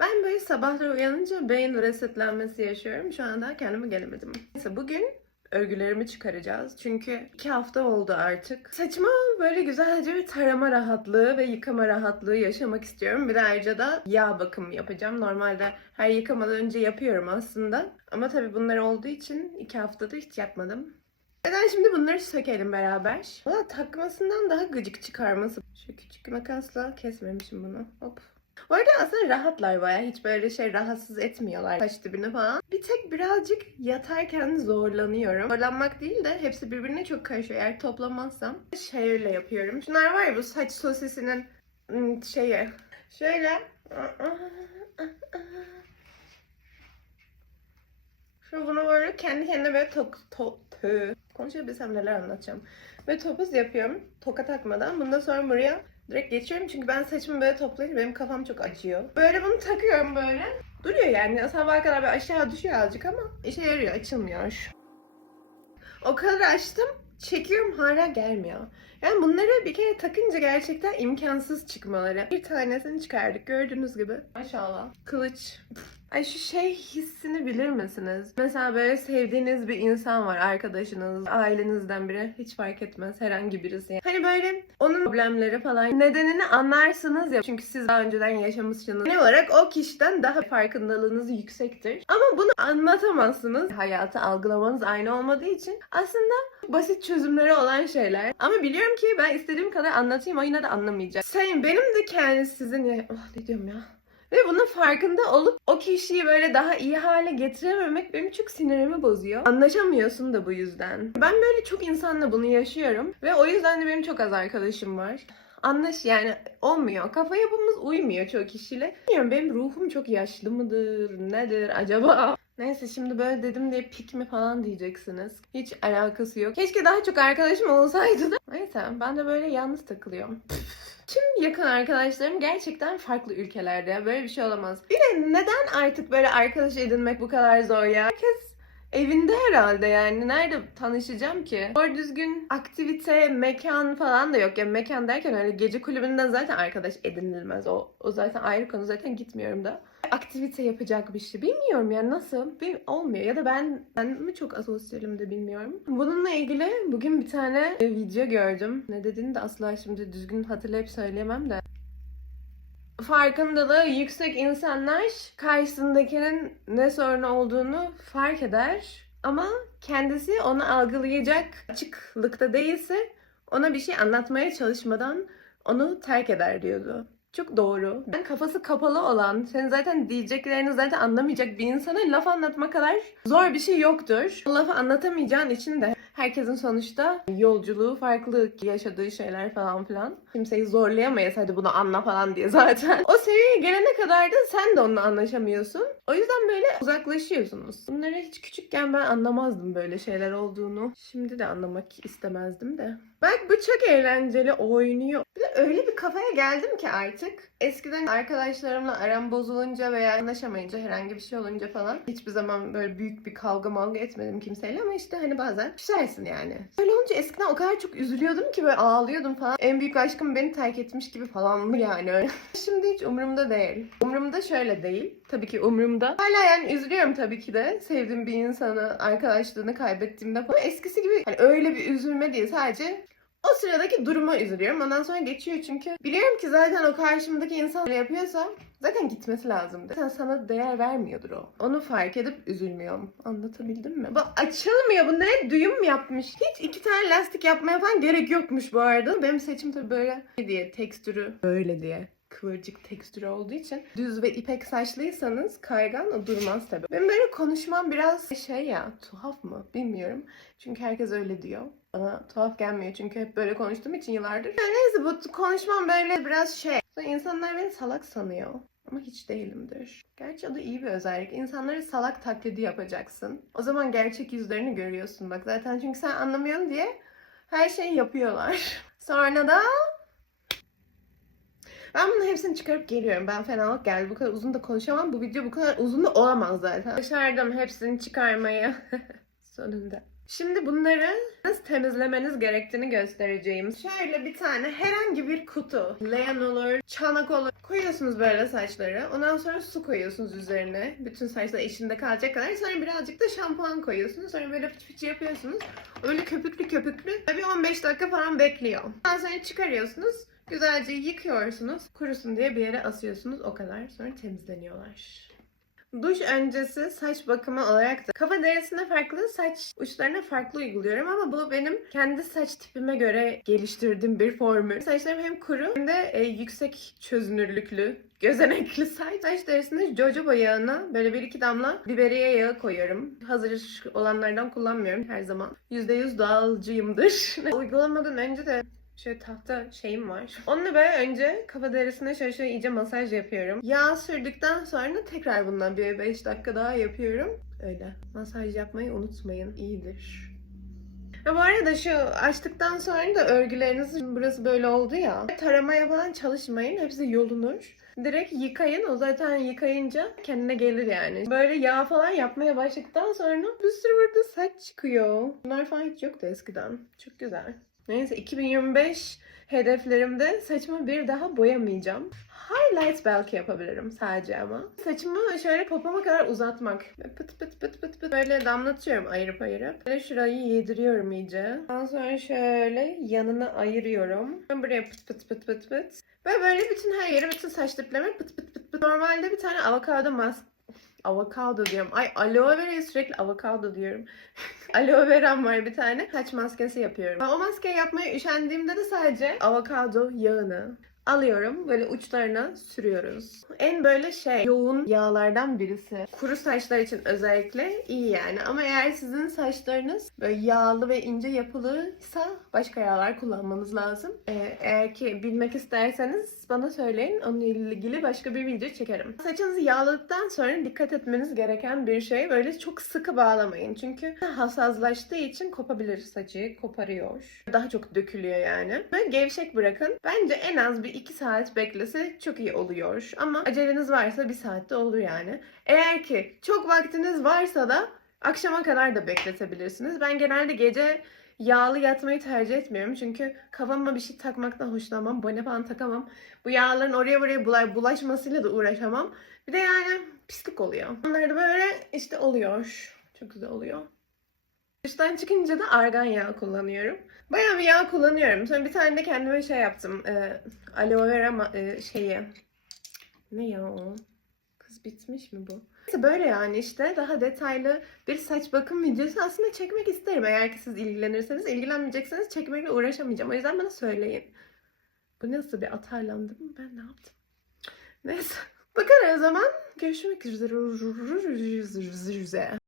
Ben böyle sabahları uyanınca beyin resetlenmesi yaşıyorum. Şu anda kendime gelemedim. Neyse bugün örgülerimi çıkaracağız. Çünkü iki hafta oldu artık. Saçıma böyle güzelce bir tarama rahatlığı ve yıkama rahatlığı yaşamak istiyorum. Bir de ayrıca da yağ bakımı yapacağım. Normalde her yıkamadan önce yapıyorum aslında. Ama tabii bunlar olduğu için iki haftadır hiç yapmadım. Neden şimdi bunları sökelim beraber. Valla takmasından daha gıcık çıkarması. Şu küçük makasla kesmemişim bunu. Hop. Bu arada aslında rahatlar baya. Hiç böyle şey rahatsız etmiyorlar saç dibini falan. Bir tek birazcık yatarken zorlanıyorum. Zorlanmak değil de hepsi birbirine çok karışıyor. Eğer toplamazsam şeyle yapıyorum. Şunlar var ya bu saç sosisinin şeyi. Şöyle. Şu bunu böyle kendi kendine böyle tok to, tö. Konuşabilsem neler anlatacağım. Ve topuz yapıyorum. Toka takmadan. Bundan sonra buraya direkt geçiyorum. Çünkü ben saçımı böyle toplayınca benim kafam çok acıyor. Böyle bunu takıyorum böyle. Duruyor yani. Sabaha kadar bir aşağı düşüyor azıcık ama işe yarıyor. Açılmıyor. O kadar açtım. Çekiyorum hala gelmiyor. Yani bunları bir kere takınca gerçekten imkansız çıkmaları. Bir tanesini çıkardık gördüğünüz gibi. Maşallah. Kılıç. Ay şu şey hissini bilir misiniz? Mesela böyle sevdiğiniz bir insan var, arkadaşınız, ailenizden biri, hiç fark etmez herhangi birisi. Hani böyle onun problemleri falan nedenini anlarsınız ya. Çünkü siz daha önceden yaşamışsınız. Ne olarak o kişiden daha farkındalığınız yüksektir. Ama bunu anlatamazsınız. Hayatı algılamanız aynı olmadığı için aslında basit çözümleri olan şeyler. Ama biliyorum ki ben istediğim kadar anlatayım o yine de anlamayacak. Sayın benim de kendisi sizin. Oh, ne diyorum ya? Ve bunun farkında olup o kişiyi böyle daha iyi hale getirememek benim çok sinirimi bozuyor. Anlaşamıyorsun da bu yüzden. Ben böyle çok insanla bunu yaşıyorum. Ve o yüzden de benim çok az arkadaşım var. Anlaş yani olmuyor. Kafa yapımız uymuyor çoğu kişiyle. Bilmiyorum benim ruhum çok yaşlı mıdır? Nedir acaba? Neyse şimdi böyle dedim diye pik mi falan diyeceksiniz. Hiç alakası yok. Keşke daha çok arkadaşım olsaydı da. Neyse ben de böyle yalnız takılıyorum. Tüm yakın arkadaşlarım gerçekten farklı ülkelerde. Böyle bir şey olamaz. Bir de neden artık böyle arkadaş edinmek bu kadar zor ya? Herkes evinde herhalde yani. Nerede tanışacağım ki? Doğru düzgün aktivite, mekan falan da yok. Yani mekan derken öyle gece kulübünden zaten arkadaş edinilmez. O, o zaten ayrı konu. Zaten gitmiyorum da. Aktivite yapacak bir şey. Bilmiyorum yani nasıl? Bir, olmuyor. Ya da ben ben mi çok asosyalim de bilmiyorum. Bununla ilgili bugün bir tane video gördüm. Ne dediğini de asla şimdi düzgün hatırlayıp söyleyemem de. Farkındalığı yüksek insanlar karşısındakinin ne sorunu olduğunu fark eder. Ama kendisi onu algılayacak açıklıkta değilse ona bir şey anlatmaya çalışmadan onu terk eder diyordu. Çok doğru. Ben kafası kapalı olan, senin zaten diyeceklerini zaten anlamayacak bir insana laf anlatma kadar zor bir şey yoktur. Lafı anlatamayacağın için de herkesin sonuçta yolculuğu farklı, yaşadığı şeyler falan filan. Kimseyi zorlayamayız hadi bunu anla falan diye zaten. O seviyeye gelene kadar da sen de onunla anlaşamıyorsun. O yüzden böyle uzaklaşıyorsunuz. Bunları hiç küçükken ben anlamazdım böyle şeyler olduğunu. Şimdi de anlamak istemezdim de. Bak bu çok eğlenceli oynuyor. Bir de öyle bir kafaya geldim ki artık. Eskiden arkadaşlarımla aram bozulunca veya anlaşamayınca herhangi bir şey olunca falan hiçbir zaman böyle büyük bir kavga malga etmedim kimseyle ama işte hani bazen düşersin yani. Öyle olunca eskiden o kadar çok üzülüyordum ki böyle ağlıyordum falan. En büyük aşkım beni terk etmiş gibi falan mı yani öyle. Şimdi hiç umurumda değil. Umurumda şöyle değil. Tabii ki umurumda. Hala yani üzülüyorum tabii ki de. Sevdiğim bir insanı, arkadaşlığını kaybettiğimde falan. Ama eskisi gibi hani öyle bir üzülme değil. Sadece o sıradaki duruma üzülüyorum. Ondan sonra geçiyor çünkü. Biliyorum ki zaten o karşımdaki insan yapıyorsa zaten gitmesi lazımdı. Zaten sana değer vermiyordur o. Onu fark edip üzülmüyorum. Anlatabildim mi? Bu açılmıyor. Bu ne? Düğüm mü yapmış? Hiç iki tane lastik yapmaya falan gerek yokmuş bu arada. Benim seçim tabii böyle diye tekstürü böyle diye kıvırcık tekstürü olduğu için düz ve ipek saçlıysanız kaygan o durmaz tabii. Benim böyle konuşmam biraz şey ya tuhaf mı bilmiyorum. Çünkü herkes öyle diyor. Bana tuhaf gelmiyor çünkü hep böyle konuştuğum için yıllardır. Yani neyse bu konuşmam böyle biraz şey. İnsanlar beni salak sanıyor. Ama hiç değilimdir. Gerçi o da iyi bir özellik. İnsanları salak taklidi yapacaksın. O zaman gerçek yüzlerini görüyorsun bak. Zaten çünkü sen anlamıyorsun diye her şeyi yapıyorlar. Sonra da ben bunun hepsini çıkarıp geliyorum. Ben fenalık geldi. Bu kadar uzun da konuşamam. Bu video bu kadar uzun da olamaz zaten. Başardım hepsini çıkarmayı. Sonunda. Şimdi bunları nasıl temizlemeniz gerektiğini göstereceğim. Şöyle bir tane herhangi bir kutu, leğen olur, çanak olur. Koyuyorsunuz böyle saçları. Ondan sonra su koyuyorsunuz üzerine. Bütün saçlar içinde kalacak kadar. Sonra birazcık da şampuan koyuyorsunuz. Sonra böyle fıç fıç yapıyorsunuz. Öyle köpüklü köpüklü. Bir 15 dakika falan bekliyor. Ondan sonra çıkarıyorsunuz. Güzelce yıkıyorsunuz. Kurusun diye bir yere asıyorsunuz. O kadar. Sonra temizleniyorlar. Duş öncesi saç bakımı olarak da kafa derisine farklı, saç uçlarına farklı uyguluyorum ama bu benim kendi saç tipime göre geliştirdiğim bir formül. Saçlarım hem kuru hem de e, yüksek çözünürlüklü, gözenekli saç. Saç derisine jojoba yağına böyle bir iki damla biberiye yağı koyuyorum. Hazır olanlardan kullanmıyorum her zaman. %100 doğalcıyımdır. Uygulamadan önce de Şöyle tahta şeyim var. Onunla böyle önce kafa derisine şöyle şöyle iyice masaj yapıyorum. Yağ sürdükten sonra tekrar bundan bir 5 dakika daha yapıyorum. Öyle. Masaj yapmayı unutmayın. iyidir. Ve bu arada şu açtıktan sonra da örgüleriniz burası böyle oldu ya. Taramaya falan çalışmayın. Hepsi yolunur. Direkt yıkayın. O zaten yıkayınca kendine gelir yani. Böyle yağ falan yapmaya başladıktan sonra bir sürü burada saç çıkıyor. Bunlar falan hiç yoktu eskiden. Çok güzel. Neyse 2025 hedeflerimde saçımı bir daha boyamayacağım. Highlight belki yapabilirim sadece ama. Saçımı şöyle popoma kadar uzatmak. Pıt pıt pıt pıt pıt böyle damlatıyorum ayırıp ayırıp. Böyle şurayı yediriyorum iyice. Ondan sonra şöyle yanına ayırıyorum. Ben buraya pıt pıt pıt pıt pıt. Ve böyle bütün her yeri bütün saç diplerime pıt pıt pıt pıt. Normalde bir tane avokado mask Avokado diyorum. Ay aloe vera'ya sürekli avokado diyorum. aloe vera'm var bir tane. Saç maskesi yapıyorum. O maskeyi yapmaya üşendiğimde de sadece avokado yağını alıyorum. Böyle uçlarına sürüyoruz. En böyle şey yoğun yağlardan birisi. Kuru saçlar için özellikle iyi yani. Ama eğer sizin saçlarınız böyle yağlı ve ince yapılıysa başka yağlar kullanmanız lazım. Ee, eğer ki bilmek isterseniz bana söyleyin. Onunla ilgili başka bir video çekerim. Saçınızı yağladıktan sonra dikkat etmeniz gereken bir şey böyle çok sıkı bağlamayın. Çünkü hassaslaştığı için kopabilir saçı. Koparıyor. Daha çok dökülüyor yani. Böyle gevşek bırakın. Bence en az bir 2 saat beklese çok iyi oluyor. Ama aceleniz varsa bir saatte olur yani. Eğer ki çok vaktiniz varsa da akşama kadar da bekletebilirsiniz. Ben genelde gece yağlı yatmayı tercih etmiyorum. Çünkü kafama bir şey takmaktan hoşlanmam. Bone falan takamam. Bu yağların oraya buraya bula- bulaşmasıyla da uğraşamam. Bir de yani pislik oluyor. Onları da böyle işte oluyor. Çok güzel oluyor. Dıştan çıkınca da argan yağı kullanıyorum. Bayağı bir yağ kullanıyorum. Sonra bir tane de kendime şey yaptım. E, aloe vera e, şeyi. Ne ya o? Kız bitmiş mi bu? Neyse böyle yani işte daha detaylı bir saç bakım videosu aslında çekmek isterim. Eğer ki siz ilgilenirseniz, ilgilenmeyecekseniz çekmekle uğraşamayacağım. O yüzden bana söyleyin. Bu nasıl bir atarlandım mı? Ben ne yaptım? Neyse. Bakın o zaman görüşmek üzere.